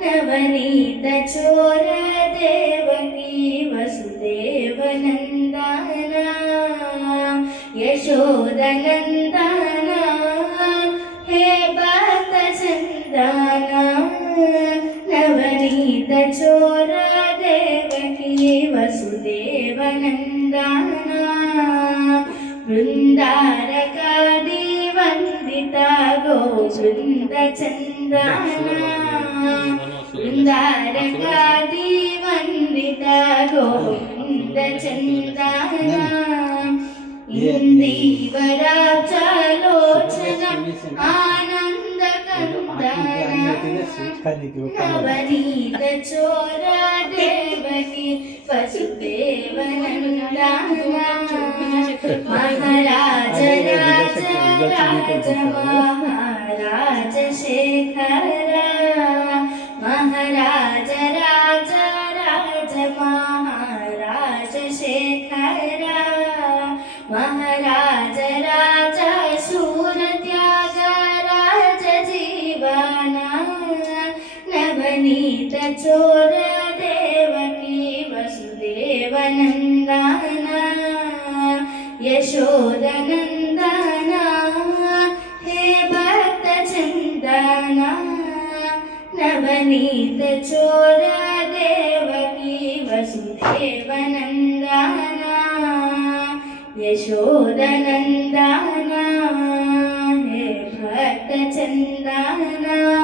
नवनीत चोर देवकी वसुदेवनन्दना यशोदनन्दना हे भक्तचन्दना नवनीत चोर देवकी वसुदेवनन्दना वृन्दारकादि वन्दिता गोविन्दचन्दना वृन्दारकादि वन्दिता गोविन्दचन्दना इन्दीवराचलोचना आनन्दकन्दना नवनीत चोर देवकी वसुदेवनन्दना महाराज राज राज महाराज शेखरा महाराज राज राज महाराज शेखरा महाराज राज शूर त्यागराज जीवना नवनीत चोर देवकी वसुदेवनन्दना यशोदनन्दना हे भक्तचन्दना नवनीत चोर देवकी वसुदेवनन्दना यशोदनन्दना हे भक्तचन्दना।